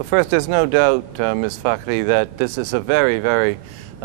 Well, first, there's no doubt, Ms. Fakhry, that this is a very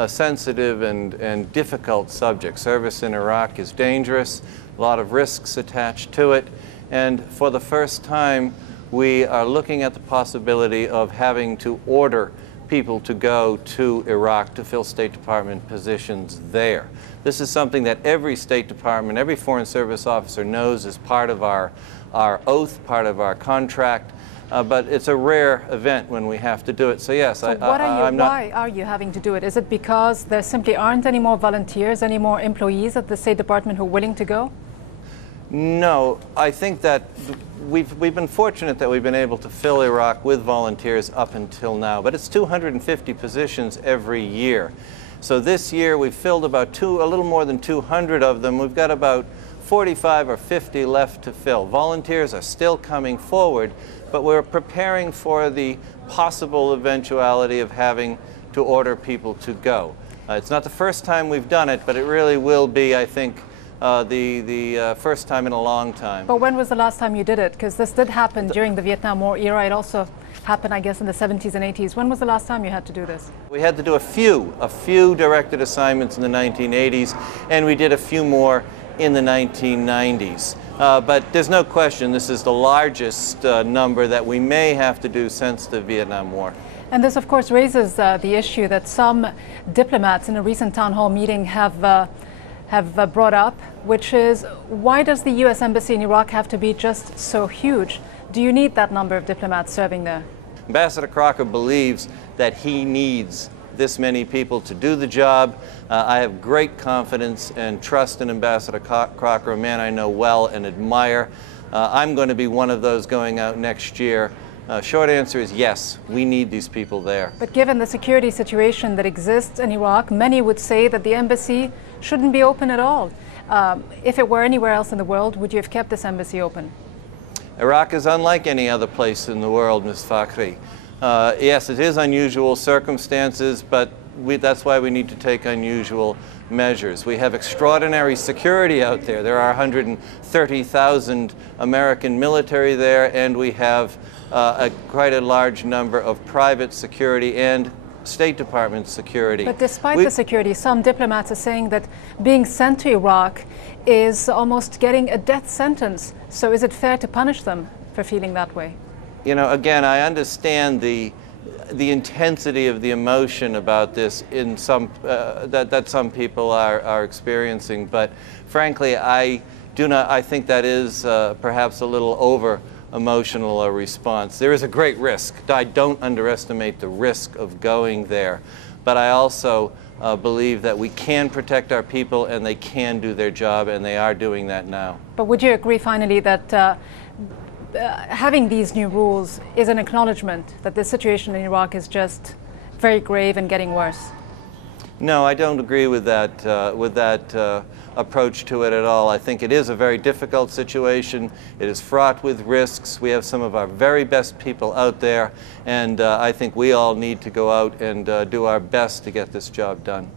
sensitive and difficult subject. Service in Iraq is dangerous, a lot of risks attached to it, and for the first time we are looking at the possibility of having to order people to go to Iraq to fill State Department positions there. This is something that every State Department, every Foreign Service officer knows is part of our oath, part of our contract. But it's a rare event when we have to do it. So yes, why are you having to do it? Is it because there simply aren't any more volunteers, any more employees at the State Department who are willing to go? No, I think that we've been fortunate that we've been able to fill Iraq with volunteers up until now. But it's 250 positions every year. So this year we've filled about a little more than 200 of them. We've got about 45 or 50 left to fill. Volunteers are still coming forward, but we're preparing for the possible eventuality of having to order people to go. It's not the first time we've done it, but it really will be, I think, the first time in a long time. But when was the last time you did it? Because this did happen during the Vietnam War era. It also happened, I guess, in the 70s and 80s. When was the last time you had to do this? We had to do a few directed assignments in the 1980s, and we did a few more in the 1990s. But there's no question this is the largest number that we may have to do since the Vietnam War. And this, of course, raises the issue that some diplomats in a recent town hall meeting have brought up, which is, why does the U.S. Embassy in Iraq have to be just so huge? Do you need that number of diplomats serving there? Ambassador Crocker believes that he needs this many people to do the job. I have great confidence and trust in Ambassador Crocker, a man I know well and admire. I'm going to be one of those going out next year. Short answer is yes, we need these people there. But given the security situation that exists in Iraq, many would say that the embassy shouldn't be open at all. If it were anywhere else in the world, would you have kept this embassy open? Iraq is unlike any other place in the world, Ms. Fakhry. Yes, it is unusual circumstances, but that's why we need to take unusual measures. We have extraordinary security out there. There are 130,000 American military there, and we have quite a large number of private security and State Department security. But despite the security, some diplomats are saying that being sent to Iraq is almost getting a death sentence. So is it fair to punish them for feeling that way? You know, again, I understand the intensity of the emotion about this in that some people are experiencing, but frankly, I think that is perhaps a little over emotional a response. There is a great risk. I don't underestimate the risk of going there, but I also believe that we can protect our people and they can do their job, and they are doing that now. But would you agree finally that having these new rules is an acknowledgement that the situation in Iraq is just very grave and getting worse? No, I don't agree with that approach to it at all. I think it is a very difficult situation. It is fraught with risks. We have some of our very best people out there, and I think we all need to go out and do our best to get this job done.